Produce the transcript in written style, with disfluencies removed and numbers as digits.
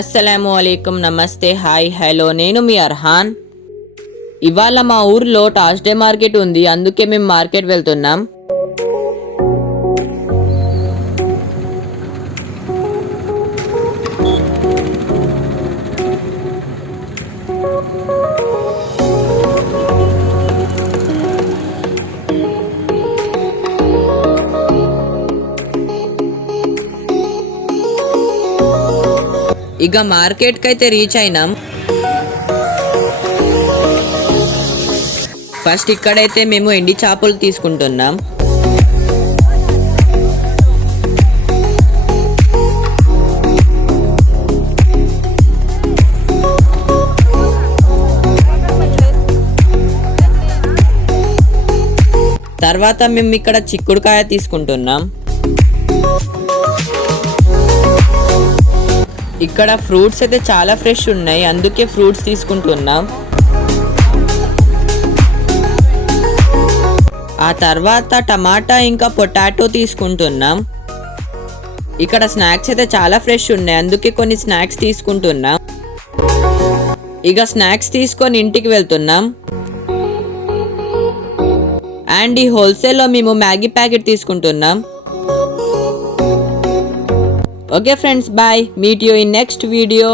అస్సలాము అలైకుం, నమస్తే, హాయ్, హలో. నేను మీ అర్హాన్. ఇవాళ మా ఊర్లో థర్స్డే మార్కెట్ ఉంది, అందుకే మేము మార్కెట్ వెళ్తున్నాం. ఇక మార్కెట్కి అయితే రీచ్ అయినాం. ఫస్ట్ ఇక్కడైతే మేము ఎండి చేపలు తీసుకుంటున్నాం. తర్వాత మేము ఇక్కడ చిక్కుడుకాయ తీసుకుంటున్నాం. ఇక్కడ ఫ్రూట్స్ అయితే చాలా ఫ్రెష్ ఉన్నాయి, అందుకే ఫ్రూట్స్ తీసుకుంటున్నాం. ఆ తర్వాత టమాటా ఇంకా పొటాటో తీసుకుంటున్నాం. ఇక్కడ స్నాక్స్ అయితే చాలా ఫ్రెష్ ఉన్నాయి, అందుకే కొన్ని స్నాక్స్ తీసుకుంటున్నాం. ఇక స్నాక్స్ తీసుకొని ఇంటికి వెళ్తున్నాం. అండ్ ఈ హోల్సేల్లో మేము మ్యాగీ ప్యాకెట్ తీసుకుంటున్నాం. Okay friends, bye. Meet you in next video.